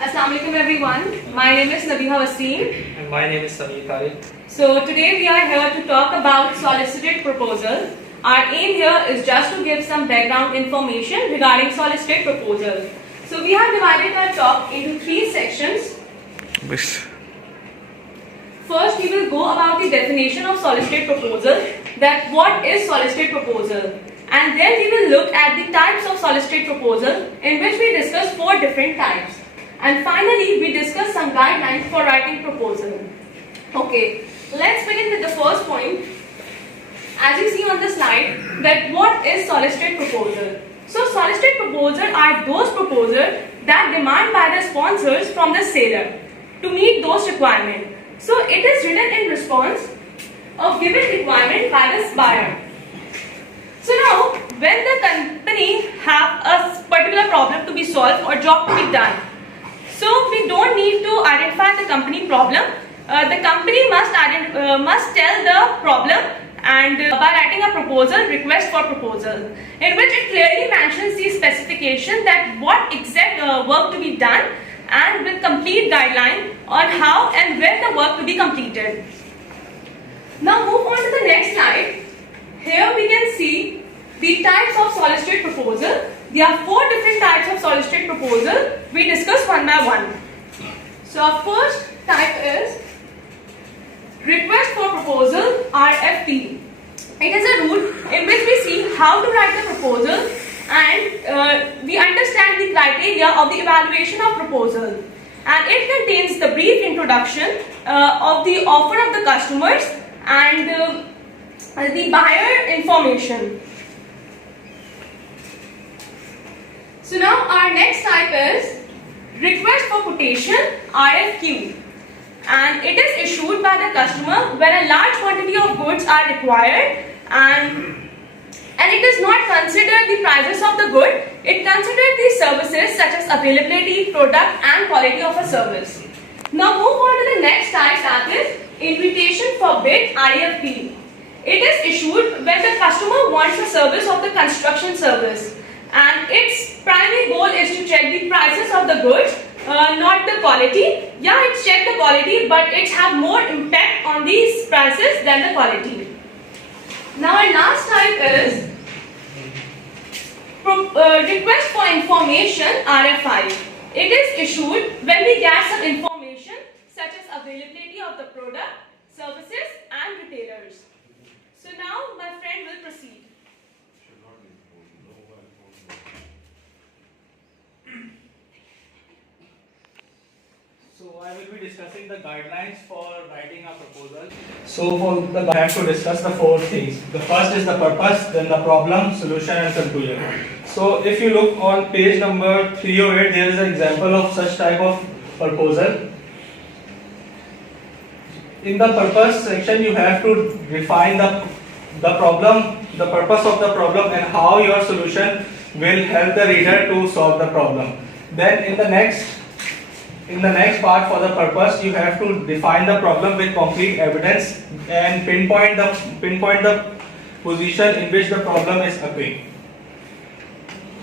Assalamu alaikum everyone. My name is Nabiha Wasim. And my name is Sameer Khalid. So today we are here to talk about solicited proposal. Our aim here is just to give some background information regarding solicited proposal. So we have divided our talk into 3 sections. First we will go about the definition of solicited proposal, that what is solicited proposal. And then we will look at the types of solicited proposal, in which we discuss 4 different types. And finally, we discuss some guidelines for writing proposal. Okay, let's begin with the first point. As you see on the slide, that what is solicited proposal? So, solicited proposal are those proposals that demand by the sponsors from the seller to meet those requirements. So, it is written in response of given requirement by the buyer. So now, when the company have a particular problem to be solved or job to be done, so we don't need to identify the company problem. The company must tell the problem and by writing a proposal, request for proposal, in which it clearly mentions the specification that what exact work to be done and with complete guideline on how and when the work to be completed. Now move on to the next slide. Here we can see the types of solicited proposal. There are 4 different types of solicited proposal. We discuss one by one. So our first type is request for proposal, RFP. It is a rule in which we see how to write the proposal and we understand the criteria of the evaluation of proposal. And it contains the brief introduction of the offer of the customers and the buyer information. So now our next type is request for quotation, RFQ, and it is issued by the customer when a large quantity of goods are required and it does not consider the prices of the good, it considers the services such as availability, product and quality of a service. Now move on to the next type, that is invitation for bid, IFB. It is issued when the customer wants a service of the construction service. And its primary goal is to check the prices of the goods, not the quality. Yeah, it's check the quality, but it's have more impact on these prices than the quality. Now our last type is request for information, RFI. It is issued when we get some information such as availability of the product, services and retailers. So now my friend will proceed. So I will be discussing the guidelines for writing a proposal. So I have to discuss the 4 things. The first is the purpose, then the problem, solution and conclusion. So if you look on page number 308, there is an example of such type of proposal. In the purpose section, you have to define the problem, the purpose of the problem and how your solution will help the reader to solve the problem. Then in the next part, for the purpose, you have to define the problem with concrete evidence and pinpoint the position in which the problem is occurring.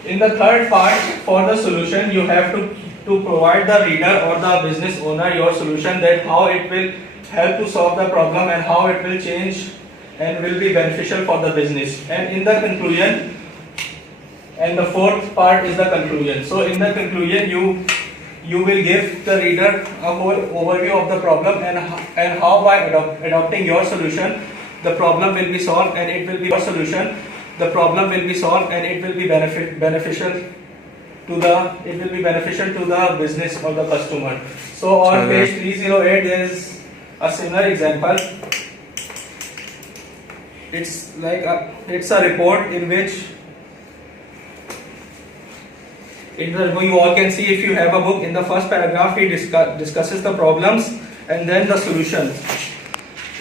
In the third part, for the solution, you have to provide the reader or the business owner your solution, that how it will help to solve the problem and how it will change and will be beneficial for the business. And in the conclusion, and the 4th part is the conclusion. So in the conclusion, you will give the reader a whole overview of the problem and how by adopting your solution, the problem will be solved and it will be your solution. The problem will be solved and it will be beneficial to the business or the customer. So on page 308, there is a similar example. It's a report in which you all can see, if you have a book, in the first paragraph he discusses the problems and then the solution,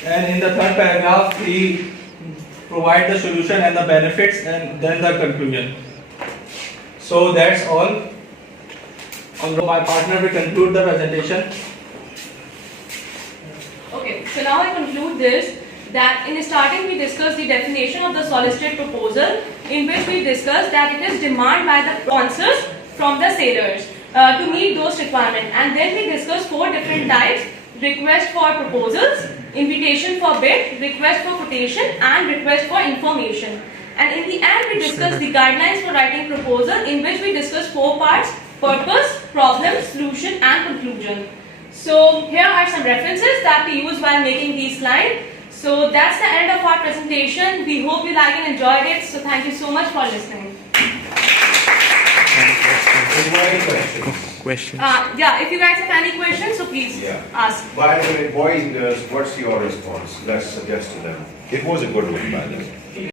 and in the 3rd paragraph he provides the solution and the benefits and then the conclusion. So that's all. Although my partner will conclude the presentation. Okay, so now I conclude this, that in starting we discussed the definition of the solicited proposal, in which we discussed that it is demand by the sponsors from the sellers to meet those requirements. And then we discussed 4 different types: request for proposals, invitation for bid, request for quotation, and request for information. And in the end, we discussed the guidelines for writing proposal, in which we discussed 4 parts: purpose, problem, solution, and conclusion. So here are some references that we use while making these slides. So that's the end of our presentation. We hope you liked and enjoyed it. So thank you so much for listening. Any questions? Questions? Yeah, if you guys have any questions, so please ask. By the way, boys and girls, what's your response? Let's suggest to them. It was a good one, by the way.